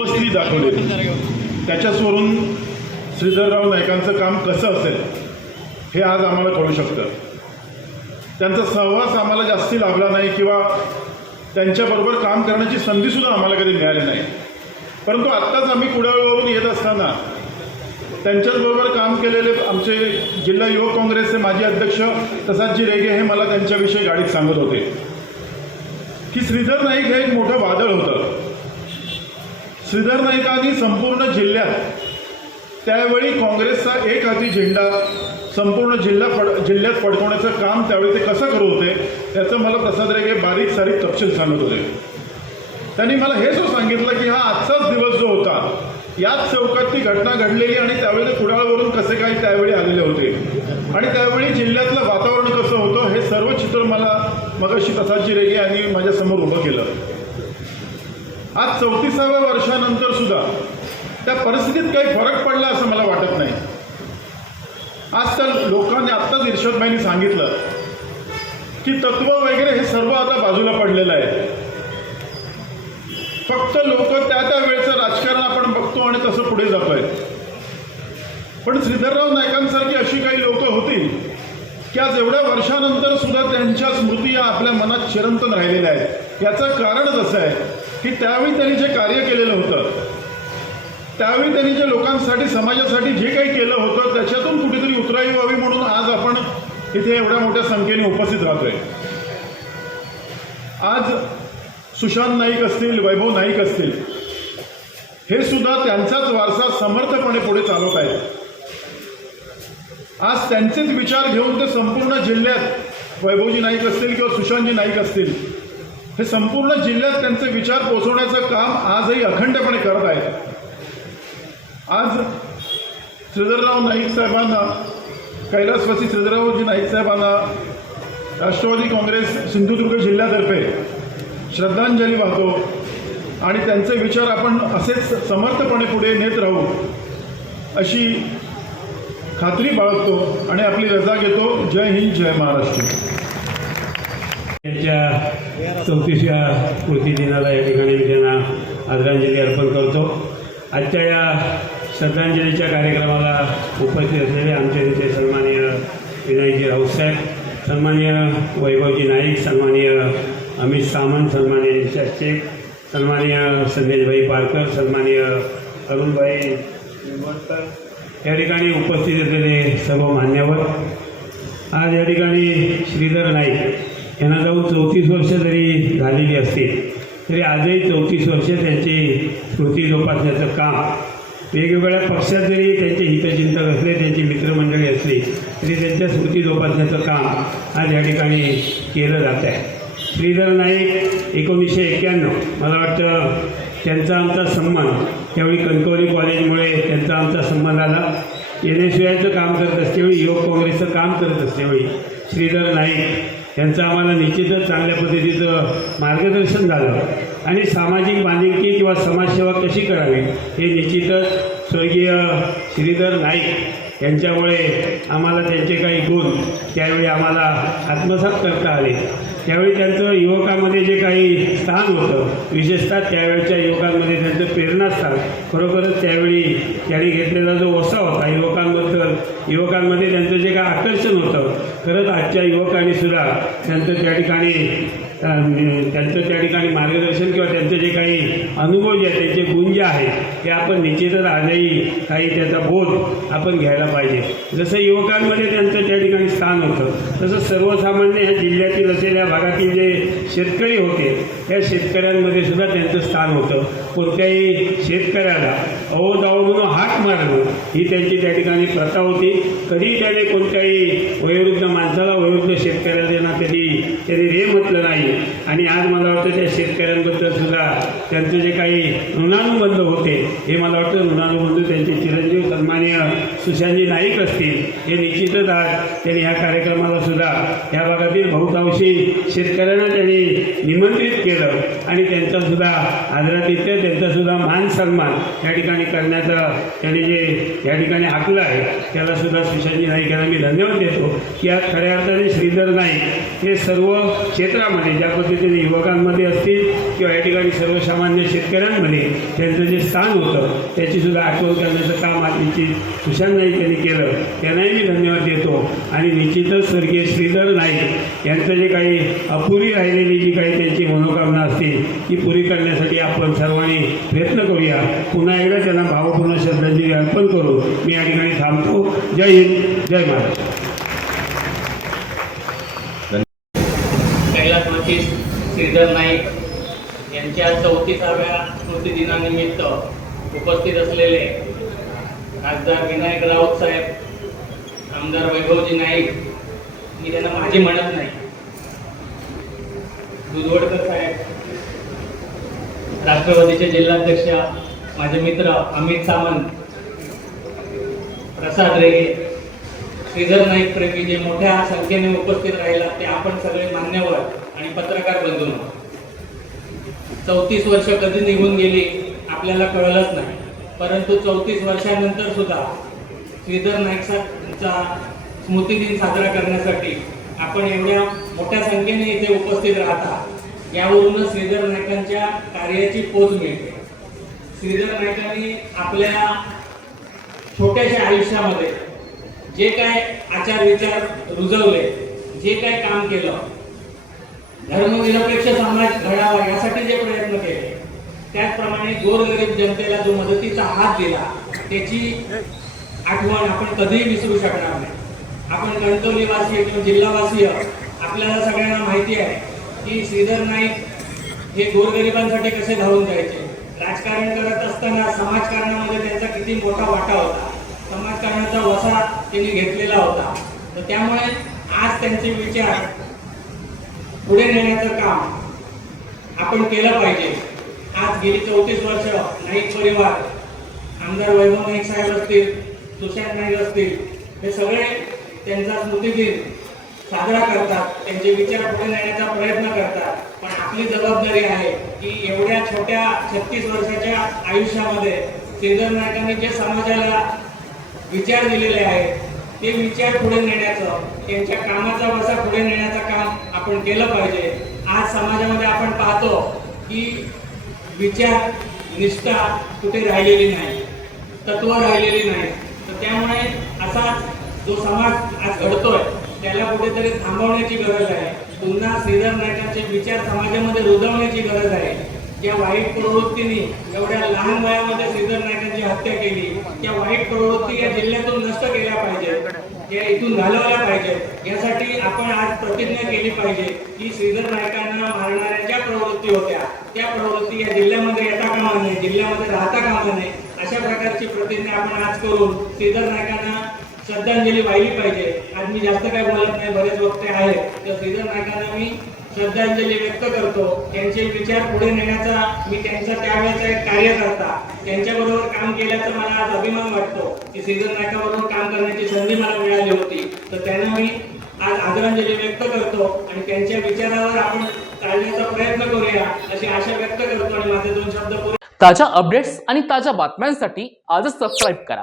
उपस्थिती दाखवली त्याच्याचवरून श्रीधरराव नायकांचं काम कसं असेल हे आज आम्हाला कळू शकतं. त्यांचा सहवास आम्हाला जास्ती लाभला नाही किंवा त्यांच्याबरोबर काम करण्याची संधीसुद्धा आम्हाला कधी मिळाली नाही. परंतु आत्ताच आम्ही कुडाळवरून येत असताना त्यांच्याचबरोबर काम केलेले आमचे जिल्हा युवक काँग्रेसचे माजी अध्यक्ष प्रसादजी रेगे हे मला त्यांच्याविषयी गाडीत सांगत होते. की श्रीधर नाईक हे एक मोठं वादळ होतं. श्रीधर नाईकांनी संपूर्ण जिल्ह्यात त्यावेळी काँग्रेसचा एक हाती झेंडा संपूर्ण जिल्हा फड जिल्ह्यात फडकवण्याचं काम त्यावेळी ते कसं करत होते त्याचं मला प्रसाद रेगे बारीक सारीक तपशील सांगत होते. त्यांनी मला हे जो सांगितलं की हा आजचाच दिवस जो होता याच चौकात ती घटना घडलेली आणि त्यावेळी ते कुडाळवरून कसे काही त्यावेळी आलेले होते. आणि त्यावेळी जिल्ह्यातलं वातावरण कसं होतं हे सर्व चित्र मला मगाशी प्रसादजी रेगे यांनी माझ्यासमोर उभं केलं. आज चौतीसाव्या वर्षानंतर सुद्धा त्या परिस्थितीत काही फरक पडला असं मला वाटत नाही. आज तर लोकांनी आत्ताच इर्षदबाईंनी सांगितलं की तत्व वगैरे हे सर्व आता बाजूला पडलेलं आहे. फक्त लोक त्या त्या वेळचं राजकारण आपण बघतो आणि तसं पुढे जातोय. पण श्रीधरराव नायकांसारखी अशी काही लोक होती की आज एवढ्या वर्षानंतर सुद्धा त्यांच्या स्मृती या आपल्या मनात चिरंतन राहिलेल्या आहेत. याचं कारणच असं आहे? की त्यावेळी त्यांनी जे कार्य केलेलं होतं त्यावेळी त्यांनी जे लोकांसाठी समाजासाठी जे काही केलं होतं त्याच्यातून कुठेतरी उतराई व्हावी म्हणून आज आपण इथे एवढ्या मोठ्या संख्येने उपस्थित राहतोय. आज सुशांत नाईक असतील वैभव नाईक असतील हे सुद्धा त्यांचाच वारसा समर्थपणे पुढे चालवत आहेत. आज त्यांचेच विचार घेऊन ते संपूर्ण जिल्ह्यात वैभवजी नाईक असतील किंवा सुशांतजी नाईक असतील हे संपूर्ण जिल्ह्यात त्यांचे विचार पोचवण्याचं काम आजही अखंडपणे करत आहेत. आज श्रीधरराव नाईक साहेबांना कैलासवासी श्रीधररावजी नाईक साहेबांना राष्ट्रवादी काँग्रेस सिंधुदुर्ग जिल्ह्यातर्फे श्रद्धांजली वाहतो आणि त्यांचे विचार आपण असेच समर्थपणे पुढे नेत राहू अशी खात्री बाळगतो आणि आपली रजा घेतो. जय हिंद जय महाराष्ट्र. यांच्या चौतीसव्या स्मृती दिनाला या ठिकाणी मी त्यांना आदरांजली अर्पण करतो. आजच्या या श्रद्धांजलीच्या कार्यक्रमाला उपस्थित असलेले आमचे नेते सन्माननीय विनायकजी राऊतसाहेब सन्माननीय वैभवजी नाईक सन्माननीय अमित सामंत सन्माननीय निशाद शेख सन्माननीय संदेशभाई पारकर सन्माननीय अरुणभाई निंबळकर. या ठिकाणी उपस्थित असलेले सर्व मान्यवर. आज या ठिकाणी श्रीधर नाईक यांना जाऊन चौतीस वर्ष जरी झालेली असतील तरी आजही चौतीस वर्ष त्यांची स्मृती जोपासण्याचं काम वेगवेगळ्या पक्षात जरी त्यांचे हितचिंतक असले त्यांची मित्रमंडळी असली तरी त्यांच्या स्मृती जोपासण्याचं काम आज या ठिकाणी केलं जात आहे. श्रीधर नाईक एकोणीसशे एक्क्याण्णव मला वाटतं त्यांचा आमचा सन्मान त्यावेळी कणकवली कॉलेजमुळे त्यांचा आमचा सन्मान आला एन एस काम करत असतेवेळी युवक काँग्रेसचं काम करत असतेवेळी श्रीधर नाईक यांचं आम्हाला निश्चितच चांगल्या पद्धतीचं मार्गदर्शन झालं. आणि सामाजिक बांधिलकी किंवा समाजसेवा कशी करावी हे निश्चितच स्वर्गीय श्रीधर नाईक यांच्यामुळे आम्हाला त्यांचे काही गुण त्यावेळी आम्हाला आत्मसात करता आले. त्यावेळी त्यांचं युवकामध्ये जे काही स्थान होतं विशेषतः त्यावेळच्या युवकांमध्ये त्यांचं प्रेरणास्थान खरोखरच त्यावेळी त्यांनी घेतलेला जो वसा होता युवकांबद्दल युवकांमध्ये त्यांचं जे काही आकर्षण होतं खरंच आजच्या युवकांनी सुद्धा त्यांचं त्या ठिकाणी त्यांचं त्या ठिकाणी मार्गदर्शन किंवा त्यांचे जे काही अनुभव जे आहेत त्यांचे गुण जे आहेत ते आपण निश्चितच आजही काही त्याचा बोध आपण घ्यायला पाहिजे. जसं युवकांमध्ये त्यांचं त्या ठिकाणी स्थान होतं तसं सर्वसामान्य ह्या जिल्ह्यातील असलेल्या भागातील जे शेतकरी होते त्या शेतकऱ्यांमध्ये सुद्धा त्यांचं स्थान होतं. कोणत्याही शेतकऱ्याला अहो जाऊ म्हणून हाक मारणं ही त्यांची त्या ठिकाणी प्रथा होती. कधी त्याने कोणत्याही वयोवृद्ध माणसाला वयोवृद्ध शेतकऱ्याला त्यांना कधी त्यांनी हे म्हटलं नाही. आणि आज मला वाटतं त्या शेतकऱ्यांबद्दल सुद्धा त्यांचं जे काही ऋणानुबंध होते हे मला वाटतं ऋणानुबंध त्यांचे चिरंजीव सन्माननीय सुशांतजी नाईक असतील हे निश्चितच आज त्यांनी ह्या कार्यक्रमाला सुद्धा या भागातील बहुतांशी शेतकऱ्यांना त्यांनी निमंत्रित केलं. आणि त्यांचासुद्धा आदरातिथ्य त्यांचासुद्धा मान सन्मान या ठिकाणी करण्याचं त्यांनी जे या ठिकाणी हाकलं आहे त्यालासुद्धा सुशांतजी नाईक यांना मी धन्यवाद देतो की आज खऱ्या अर्थाने श्रीधर नाईक हे सर्व क्षेत्रामध्ये ज्या पद्धतीने युवकांमध्ये असतील किंवा या ठिकाणी सर्वसामान्य शेतकऱ्यांमध्ये त्यांचं जे स्थान होतं त्याचीसुद्धा आठवण करण्याचं काम आज निश्चित सुशांत नाईक यांनी केलं. त्यांनाही मी धन्यवाद देतो. आणि निश्चितच स्वर्गीय श्रीधर नाईक यांचं जे काही अपुरी राहिलेली जी काही त्यांची मनोकामना असतील ती पुरी करण्यासाठी आपण सर्वांनी प्रयत्न करूया. पुन्हा एकदा त्यांना भावपूर्ण श्रद्धांजली अर्पण करू मी या ठिकाणी थांबतो. जय हिंद जय महाराष्ट्र. कैलासवासी श्रीधर नाईक यांच्या चौतीसाव्या स्मृतिदिनानिमित्त उपस्थित असलेले खासदार विनायक राऊत साहेब आमदार वैभवजी नाईक मी त्यांना माझे म्हणत नाही. दुधवडकर साहेब राष्ट्रवादीचे जिल्हाध्यक्ष माझे मित्र अमित सावंत प्रसाद रेगे श्रीधर नाईक प्रेमी जे मोठ्या संख्येने उपस्थित राहिला ते आपण सगळे मान्यवर आणि पत्रकार बंधून चौतीस वर्ष कधी निघून गेली आपल्याला कळलंच नाही. परंतु चौतीस वर्षानंतर सुद्धा श्रीधर नाईकचा स्मृतिदिन साजरा करण्यासाठी आपण एवढ्या मोठ्या संख्येने इथे उपस्थित राहता यावरूनच श्रीधर नायकांच्या कार्याची पोच मिळते. श्रीधर नायकांनी आपल्या छोट्याशा आयुष्यामध्ये जे काय आचार विचार रुजवले जे काय काम केलं धर्मनिरपेक्ष समाज घडावा यासाठी जे प्रयत्न केले त्याचप्रमाणे गोरगरीब जनतेला जो मदतीचा हात दिला त्याची आठवण आपण कधीही विसरू शकणार नाही. आपण कणकवलीवासीय किंवा जिल्हावासीय आपल्याला सगळ्यांना माहिती आहे की श्रीधर नाईक हे गोरगरिबांसाठी कसे धावून जायचे? राजकारण करत असताना समाजकारणामध्ये त्यांचा किती मोठा वाटा होता. समाजकारणाचा वसा त्यांनी घेतलेला होता. तर त्यामुळे आज त्यांचे विचार पुढे नेण्याचं काम आपण केलं पाहिजे. आज गेली चौतीस वर्ष नाईक परिवार आमदार वैभव नाईक साहेब असतील तुषार नाईक असतील हे सगळे त्यांचा स्मृतिदिन साजरा करतात. त्यांचे विचार पुढे नेण्याचा प्रयत्न करतात. पण आपली जबाबदारी आहे की एवढ्या छोट्या छत्तीस वर्षाच्या आयुष्यामध्ये श्रीधर नायकांनी जे समाजाला विचार दिलेले आहेत ते विचार पुढे नेण्याचं त्यांच्या कामाचा वसा पुढे नेण्याचं काम आपण केलं पाहिजे. आज समाजामध्ये आपण पाहतो की विचार निष्ठा कुठे राहिलेली नाही तत्व राहिलेली नाही. तर त्यामुळे असाच जो समाज आज घडतोय त्याला कुठेतरी थांबवण्याची गरज आहे. पुन्हा श्रीधर नायकांचे विचार समाजामध्ये रुजवण्याची गरज आहे. ज्या वाईट प्रवृत्तीने एवढ्या लहान वयामध्ये श्रीधर नायकांची हत्या केली त्या वाईट प्रवृत्ती या जिल्ह्यातून नष्ट केल्या पाहिजेत. त्या इथून घालवल्या पाहिजेत. यासाठी आपण आज प्रतिज्ञा केली पाहिजे की श्रीधर नायकांना मारणाऱ्या ज्या प्रवृत्ती होत्या त्या प्रवृत्ती या जिल्ह्यामध्ये येता कामा नये जिल्ह्यामध्ये राहता कामा नये. अशा प्रकारची प्रतिज्ञा आपण आज करून श्रीधर नायकांना श्रद्धांजली वाहिली पाहिजे. आज मी जास्त काय बोलत नाही बरेच वक्ते आहेत. तर श्रीधर नायकांना मी श्रद्धांजली व्यक्त करतो. त्यांचे विचार पुढे नेण्याचा मी त्यांचा त्यावेळेचा एक कार्यकर्ता. त्यांच्याबरोबर काम केल्याचा मला आज अभिमान वाटतो. की श्रीधर नायकाबरोबर काम करण्याची संधी मला मिळाली होती. तर त्यांना मी आज आदरांजली व्यक्त करतो आणि त्यांच्या विचारावर आपण चालण्याचा प्रयत्न करूया अशी आशा व्यक्त करतो आणि माझे दोन शब्द ताज्या अपडेट्स आणि ताज्या बातम्यांसाठी आजच सबस्क्राईब करा.